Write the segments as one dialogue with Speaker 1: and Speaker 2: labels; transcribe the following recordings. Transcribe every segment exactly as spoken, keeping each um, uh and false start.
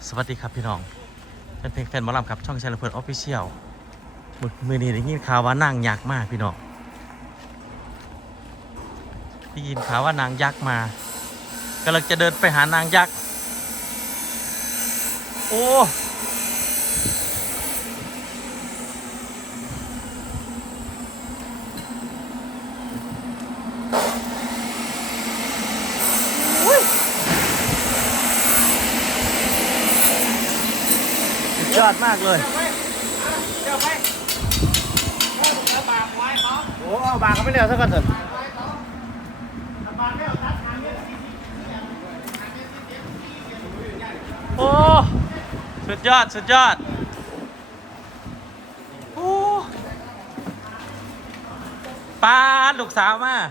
Speaker 1: สวัสดีครับพี่น้องเป็นเพลงแฟนหมอลำครับช่องชายละเพิดออฟฟิเชียลมือนี้ได้ยินข่าวว่านางยักษ์มากพี่น้องได้ยินข่าวว่านางยักษ์มากำลังจะเดินไปหานางยักษ์โอ้ยอดมากเลยโอ้เอาบางก็ไม่เร็วสักกันเถอะโอ้สุดยอดสุดยอดโอ้ป้าลูกสาวมา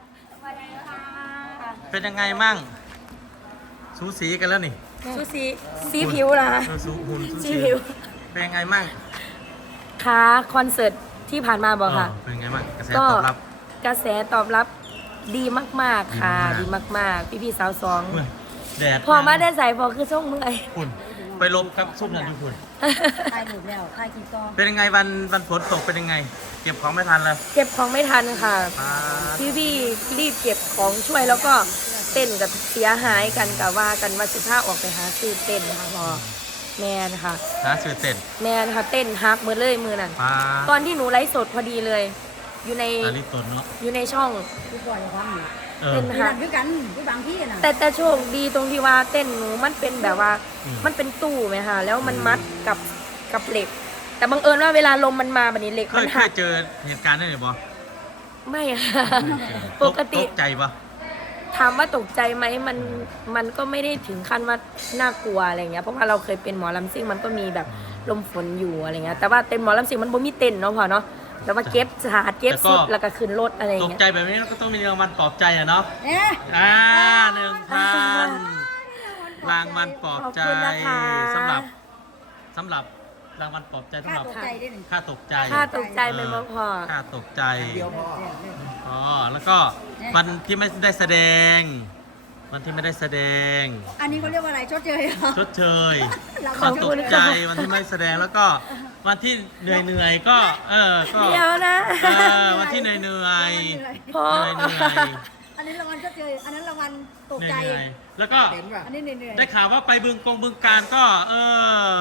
Speaker 1: เป็นยังไงมั่งสูสีกันแล้วนี่
Speaker 2: ซูซีซีผิวล่ะ
Speaker 1: สูหุ่น
Speaker 2: ซีผิว
Speaker 1: เป็นยังไงมั่ง
Speaker 2: ค่ะคอนเสิร์ตที่ผ่านมาบอกค่ะ
Speaker 1: เป็นยังไงมั่งกระแสตอบรับ
Speaker 2: กระแสตอบรับดีมากๆค่ะดีมากๆพี่ๆสาวสอง
Speaker 1: แดด
Speaker 2: พอมาได้ใส่พอคือส่งเมื่อย
Speaker 1: คุณไปลบครับซุ่มนั่นทุกคน
Speaker 3: ถ่ายหมดแล้วถ่ายกี่กอง
Speaker 1: เป็นยังไงวันวันฝนตกเป็นยังไงเก็บของไม่ทันเลย
Speaker 2: เก็บของไม่ทันค่ะพี่พี่รีบเก็บของช่วยแล้วก็เต้นกับเสียหายกันกับว่ากันว่าสิบห้าออกไปหาซื้อเต้นค่ะพอแมนค่ะ
Speaker 1: หาซื้อเต้น
Speaker 2: แมนค่ะเต้นฮักมือเลยมือนั่นตอนที่หนูไลฟ์สดพอดีเลยอยู่ในอยู่ในช่อง
Speaker 3: พี่บอยทำอยู่
Speaker 2: เต้นฮัก
Speaker 3: ด้วยกันด้วยบางที่นะ
Speaker 2: แต่แต่โชคดีตรงที่ว่าเต้นหนูมันเป็นแบบว่ามันเป็นตู้ไหมคะแล้วมันมัดกับกับเหล็กแต่บังเอิญว่าเวลาลมมันมาแบบนี้เหล็กมันหัก
Speaker 1: เคยเจอเหตุการณ์ได้หรือเปล่า
Speaker 2: ไม่ค่ะปกติ
Speaker 1: ตกใจปะ
Speaker 2: ถามว่าตกใจไหมมันมันก็ไม่ได้ถึงขั้นว่าน่ากลัวอะไรเงี้ยเพราะว่าเราเคยเป็นหมอลำซิ่งมันก็มีแบบลมฝนอยู่อะไรเงี้ยแต่ว่าเต้นหมอลำซิ่งมันบ่มีเต้นเนาะพอเนาะแต่ว่าเก็บสาดเก็บสุดแล้วก็ขึ้นรถอะไรเงี้ย
Speaker 1: ตกใจแบบนี้ก็ต้องมีรางวัลปลอบใจอะเนาะอ่าหนึ่งพันรางวัลปลอบใจสำหรับสำหรับรางวัลปลอบใจสำหรับค่าตกใจ
Speaker 2: ค่าตกใจไม่พอ
Speaker 1: ค่าตกใจอ๋อแล้วก็วันที่ไม่ได้แสดงวันที่ไม่ได้แสดง
Speaker 3: อันนี้เขาเรียกว่าอะไรชดเชย
Speaker 1: ชดเชยวันตกใจวันที่ไม่แสดงแล้วก็วันที่เหนื่อยเหนื่อยก็เออก็
Speaker 2: เดี๋ยวนะ
Speaker 1: เออวันที่เหนื่อยเหนื่อย
Speaker 2: พอ
Speaker 3: อันนี้รางวัลชดเชยอันนั้นรางวัลตกใจ
Speaker 1: แล้วก็
Speaker 3: อันนี้เหนื่อย
Speaker 1: ได้ข่าวว่าไปบึงกงบึงการก็เออ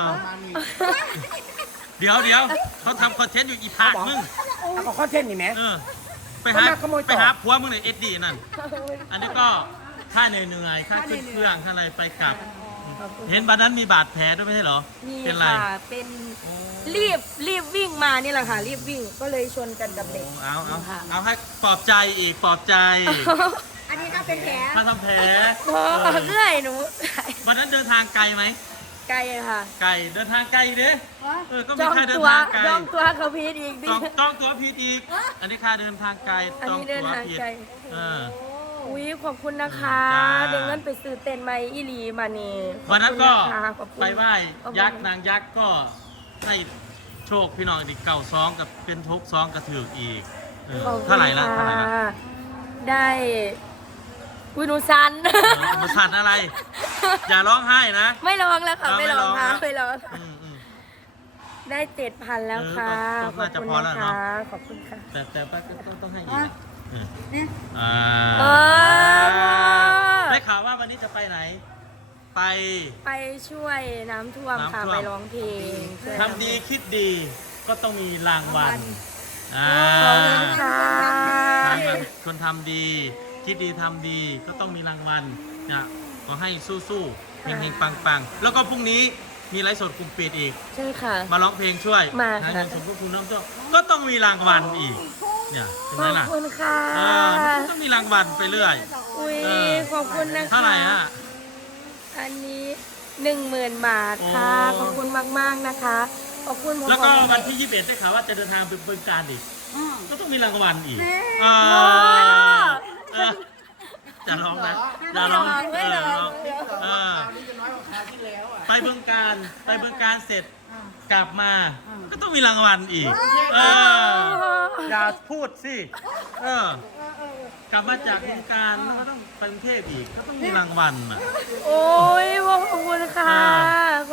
Speaker 1: เดี๋ยวเดี๋ยวเขาทำคอนเทนต์อยู่อีพาร์มึง
Speaker 4: เอาคอนเทนต์นี่ไหม
Speaker 1: ไปหาไปหาผัวมึงในเอ็ดดี้นั่นอันนี้ก็ค่าเหนื่อยๆค่าขึ้นเครื่องค่าอะไรไปกลับเห็นบัดนั้นมีบาดแผลด้วยไม่ใช่เหรอ
Speaker 2: เป็นไรเป็นรีบรีบวิ่งมานี่แหละค่ะรีบวิ่งก็เลยชนกันกับเด็ก
Speaker 1: เอาเอาเอาให้ปลอบใจอีกปลอบใจ
Speaker 3: อันนี้ถ้าเป็นแผล
Speaker 1: ถ้าทำแผล
Speaker 2: เรื่อยหนู
Speaker 1: วันนั้นเดินทางไกลไหม
Speaker 2: ไกลค่ะ
Speaker 1: ไกลเดินทางไกลดิเออก็มีค่าเดินทางไกล
Speaker 2: จองตัวเขาพีดอีกดิ
Speaker 1: จองตัวพีดอีกอันนี้ค่าเดินทางไกลจองตัวพีดเออ
Speaker 2: อุ้ยขอบคุณนะคะเดี๋ยวเงินไปซื้อเต็นท์ไม้อีลีมานี่
Speaker 1: วันนั้นก็ไปไหว้ยักษ์นางยักษ์ก็ให้โชคพี่น้องอีกเก่าซองกับเป็นทุกซองกระถืออีกเท่าไหร่ละเท่าไหร่ละ
Speaker 2: ได้วินุสัน
Speaker 1: วินุสันอะไรอย่าร้องไห้นะ
Speaker 2: ไม่ร้องแล้วค่ะไม่ร้องค่ะไม่ร้องได้เจ็ดพันแล้วค่ะ
Speaker 1: ขอบคุณนะคะ
Speaker 2: ขอบคุณค่ะ
Speaker 1: แต่แต่ป้าก็ต้องต้องให้อีกนะได้ข่าวว่าวันนี้จะไปไหนไป
Speaker 2: ไปช่วยน้ำท่วมค่ะไปร้องเพลง
Speaker 1: ทำดีคิดดีก็ต้องมีรางวัลคนทำดีคิดดีทำดีก็ต้องมีรางวัลเนี่ยขอให้สู้ๆเฮงๆปังๆแล้วก็พรุ่งนี้มีไลฟ์สดกลุ่มปิดอีก
Speaker 2: ใช่ค่ะ
Speaker 1: มาร้องเพลงช่วย
Speaker 2: มา
Speaker 1: ค่ะสมทบทุนน้ำท่วมก็ต้องมีรางวัลอีกเนี่ยเห็นไหมล่ะ
Speaker 2: ขอบคุณค่ะ
Speaker 1: ต้องมีรางวัลไปเรื่อย
Speaker 2: อุ้ยขอบคุณนะคะ
Speaker 1: เท่าไหร่ฮะ
Speaker 2: อันนี้หนึ่งหมื่นบาทค่ะขอบคุณมากๆนะคะขอบคุณ
Speaker 1: แล้วก็วันที่ยี่สิบเอ็ดได้ข่าวว่าจะเดินทางไปบึงกาฬอีกก็ต้องมีรางวัลอีกจะร้องนะจะร้องไปบึงการไปบึงการเสร็จกลับมาก็ต้องมีรางวัลอีกอย่าพูดสิเออกลับมาจากบึงการแล้วก็ต้องไปกรุงเทพอีกก็ต้องมีรางวัลอ่ะ
Speaker 2: โอ้ยขอบคุณค่ะข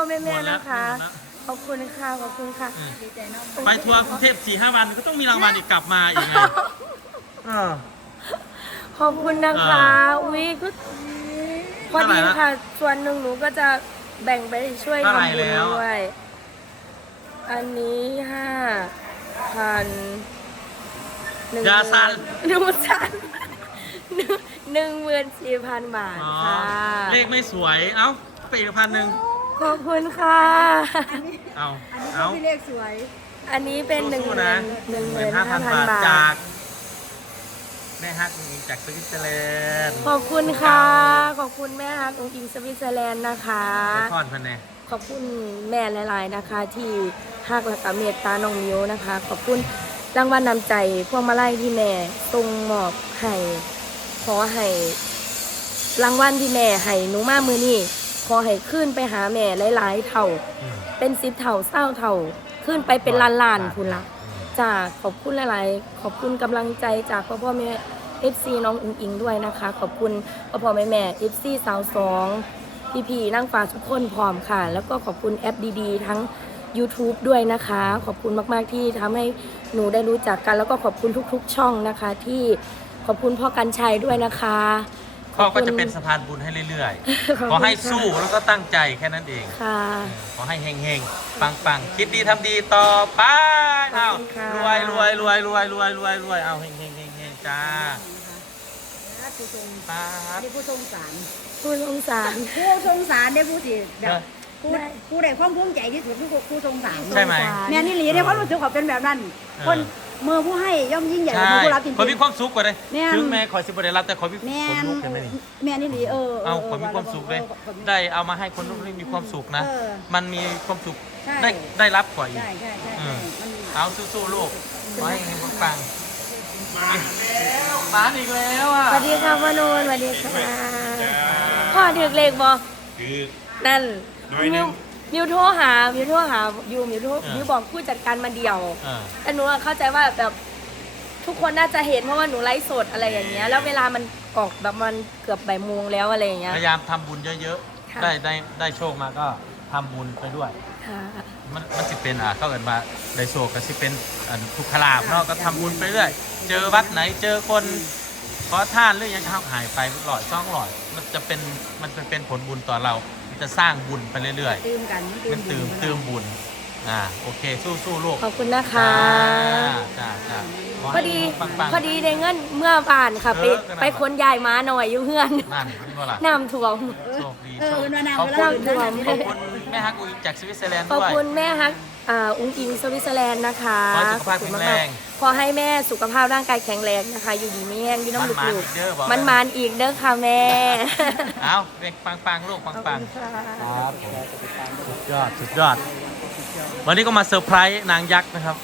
Speaker 2: อแม่
Speaker 1: หม
Speaker 2: แม่
Speaker 1: ดแล้ว
Speaker 2: นะคะ
Speaker 1: หมดแล้ว
Speaker 2: ขอบคุณค่ะขอบคุณค่ะ
Speaker 1: อืม
Speaker 3: ดีใจเนาะ
Speaker 1: ไปทัวร์กรุงเทพสี่ห้าวันก็ต้องมีรางวัลอีกกลับมาอีกไงเออ
Speaker 2: ขอบคุณนะคะอุ้ยก็พอดีค่ะ ส่วนหนึ่งหนูก็จะแบ่งไปช่วย
Speaker 1: เท่าไหร่
Speaker 2: ทำบุญ
Speaker 1: แล้ว
Speaker 2: ด้วย อันนี้ห้าพันหนึ่ง
Speaker 1: ยาสั่น
Speaker 2: หนูสั่นหนึ่งหนึ่งหมื่นสี่พันบาท
Speaker 1: อ๋อ
Speaker 2: ค่ะ
Speaker 1: เลขไม่สวย เอ้าไปอีกพันหนึ่ง
Speaker 2: ขอบคุณค่ะ
Speaker 3: อันนี้
Speaker 1: เอา
Speaker 3: อันนี้ก็
Speaker 1: เอา
Speaker 3: พี่เลขสวย
Speaker 2: อันนี้เป็นหนึ่ง
Speaker 1: สู้
Speaker 2: ห
Speaker 1: ๆ
Speaker 2: มื่
Speaker 1: นะ
Speaker 2: นหนึ่งห
Speaker 1: ห
Speaker 2: มื่
Speaker 1: มื่
Speaker 2: น
Speaker 1: น
Speaker 2: ห้า
Speaker 1: ห้า
Speaker 2: พั
Speaker 1: พั
Speaker 2: น
Speaker 1: น
Speaker 2: บา
Speaker 1: บาท
Speaker 2: ท
Speaker 1: จากแม่ฮักอิงจากสวิตเซอร์แลนด์
Speaker 2: ขอบคุณค่ะ ขอบคุณแม่ฮักองค์อิงสวิตเซอร์แลนด์นะคะ
Speaker 1: ไปพอนพันแน่
Speaker 2: ขอบคุณแม่หลายๆนะคะ ที่ฮักและก็เมตตาน้องมิวนะคะ ขอบคุณรางวัลนำใจพวงมาลัยที่แม่ทรงมอบให้ขอให้รางวัลที่แม่ให้หนูมามือนี่ขอให้ขึ้นไปหาแม่หลายๆเท่า
Speaker 1: อืม
Speaker 2: เป็นสิบเท่าเศร้าเท่าขึ้นไปเป็นล้านล้านๆคุณละจากขอบคุณหลายๆ ขอบคุณกำลังใจจากพ่อพ่อแม่เอฟซีน้องอุ๋งอิงด้วยนะคะ ขอบคุณพ่อพ่อแม่แม่เอฟซีสาวสองพี่พี่ๆนั่งฟ้าทุกคนพร้อมค่ะ แล้วก็ขอบคุณแอปดีๆ ทั้ง YouTube ด้วยนะคะ ขอบคุณมากๆที่ทำให้หนูได้รู้จักกัน แล้วก็ขอบคุณทุกๆ ช่องนะคะ ที่ขอบคุณพ่อกันชัยด้วยนะคะ
Speaker 1: พ่อก็จะเป็นสะพานบุญให้เรื่อย
Speaker 2: ขอบ
Speaker 1: ๆ
Speaker 2: คุณ
Speaker 1: ขอให้สู้แล้วก็ตั้งใจแค่นั้นเอง
Speaker 2: ค่ะ
Speaker 1: ขอให้เฮงๆ ปังๆ คิดดีทำดีต่อไปเอา
Speaker 2: ขอบคุณค่ะ
Speaker 1: รวยรวยรวยรวยรวยรวยรวยเอาเฮงเฮงเฮงเฮงจ้า
Speaker 3: ผู้ทรง
Speaker 1: ป้าด
Speaker 3: ได้ผู้ทรงสาร
Speaker 2: ผู้สงสาร
Speaker 3: ผู้ทรงสารได้ผู้สิแบ
Speaker 1: เอบ อ
Speaker 3: ผู้ผู้ได้ความภูมิใจที่สุดผู้ผู้ทรงสาร
Speaker 1: ใช่ไหม
Speaker 3: แม่นี่หลีได้ความรู้สึกเขาเป็นแบบนั้น
Speaker 1: เออ
Speaker 3: คนเมื่อผู้ให้ย่อมยิ่งใหญ่ก
Speaker 1: ใช่
Speaker 3: ว่าผู้รับจริง
Speaker 1: ขอมีความสุขกว่าเลย
Speaker 3: แม่น
Speaker 1: ถึงแม่ขอสิบได้รับแต่ขอมี
Speaker 3: แม่
Speaker 1: คน
Speaker 3: น
Speaker 1: ลุกกันไหมนี่
Speaker 3: แม่นี่หลีเออ
Speaker 1: เอาขอมีความสุขเลย ได้เอามาให้คนลุกนี่มีความสุขนะ
Speaker 3: เออ
Speaker 1: มันมีความสุข
Speaker 3: ใช่
Speaker 1: ได้ได้รับกว่าอีก
Speaker 3: ใช่ใช่ใช่
Speaker 1: อื
Speaker 3: ใช่
Speaker 1: ม
Speaker 3: มัน
Speaker 1: เอาสู้ๆลูกขอให้เฮงๆปังๆมาแล้วมาอีกแล้วอ่ะ
Speaker 2: สวัสดีค่ะพ่อนูนสวัสดีค่ะพ่อถือเลขบอ
Speaker 4: คือ
Speaker 2: นั่น
Speaker 4: หน่อยหนึ่
Speaker 2: มิว
Speaker 4: ง
Speaker 2: มิวโทรหามิวโทรหายูมิวโทร
Speaker 1: เออ
Speaker 2: มิวบอกผู้จัดการมาเดียว
Speaker 1: เออ
Speaker 2: แต่หนูอะเข้าใจว่าแบบทุกคนน่าจะเห็นเพราะว่าหนูไลฟ์สดอะไรอย่างเงี้ย แล้วเวลามันออกแบบมันเกือบบ่ายโมงแล้วอะไรอย่างเงี้ย
Speaker 1: พยายามทำบุญเยอะ
Speaker 2: ค่ะ
Speaker 1: ๆ ได้ได้ได้โชคมาก็ทำบุญไปด้วย
Speaker 2: ค่ะ
Speaker 1: มันมันสิเป็นอ่ะเขาเกิดมาได้โชคก็สิเป็นอันทุกขลาบเนาะก็ทำบุญไปเรื่อยเจอวัดไหนเจอคนขอท่านหรือยังเข้าหายไปหลอยซ่องหลอย มันจะเป็นมันจะเป็นผลบุญต่อเรามันจะสร้างบุญไปเรื่อย
Speaker 3: ตื่มกัน
Speaker 1: ๆ มันตื่มตื่มบุญอ่าโอเคสู้สู้ๆลูก
Speaker 2: ขอบคุณนะคะ
Speaker 1: จ้าจ้าข
Speaker 2: พ
Speaker 1: ให้
Speaker 2: อดี
Speaker 1: ปังๆ
Speaker 2: พอดีได้เงินเมื่อผ่านค่ะไป
Speaker 1: เออก็นั่น
Speaker 2: ไปคนยายม้าหน่อยอยู่เพื่อน
Speaker 1: นั่นนี่ก็ล่ะ
Speaker 2: น้ำท่วม
Speaker 1: โชคดี
Speaker 3: เอ
Speaker 1: โช
Speaker 3: อ
Speaker 1: ค
Speaker 3: เวลานาน
Speaker 1: ขอบ
Speaker 3: เว
Speaker 1: คุ
Speaker 3: ลา
Speaker 1: ณ
Speaker 3: อื่นนั่นน่ะ
Speaker 1: ขอบคุณแม่ฮักอุยจากสวิตเซอร์แลนด์
Speaker 2: ขอบ
Speaker 1: ด้วย
Speaker 2: คุณแม่ฮักอ่าอุ้งอิงสวิตเซอร์แลนด์นะคะ
Speaker 1: ขอให้สุขภาพ
Speaker 2: ขอบคุณ
Speaker 1: แข็งแรง
Speaker 2: มากๆขอให้แม่สุขภาพร่างกายแข็งแรงนะคะ อยู่ดีไม่แห้งอยู่น้ำ
Speaker 1: มันๆ
Speaker 2: ลู
Speaker 1: อี
Speaker 2: ก
Speaker 1: กเด้อบอก
Speaker 2: ๆมันมานอีกเด้อค่ะแม่
Speaker 1: เอาเด็กปังปังๆลูกปัง
Speaker 2: ขอบ
Speaker 1: ปัง
Speaker 2: คุณค่ะ
Speaker 1: ครับสุดยอดสุดยอด วันนี้ก็มาเซอร์ไพรส์นางยักษ์นะครับ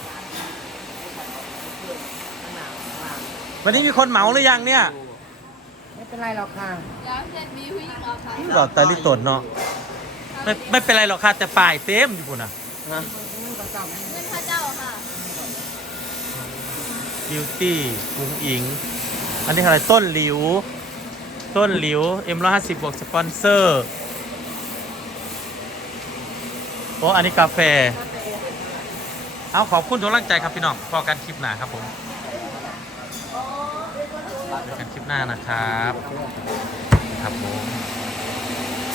Speaker 1: วันนี้มีคนเหมาหรือยังเนี่ย
Speaker 3: ไม่เป็นไรหรอกค่ะ
Speaker 1: หลอดตาลิตดเนาะไม่ไม่เป็นไรหรอกค่ะแต่ป่ายเต็มอยู่พุ่นอ่ะบิวตี้ปุงอิง อันนี้อะไรต้นหลิว ต้นหลิว เอ็มร้อยห้าสิบบวกสปอนเซอร์ โอ้อันนี้กาแฟ เอาขอบคุณทุกกำลังใจครับพี่น้องพอกันคลิปหน้าครับผมเจอกันคลิปหน้านะครับ ครับผม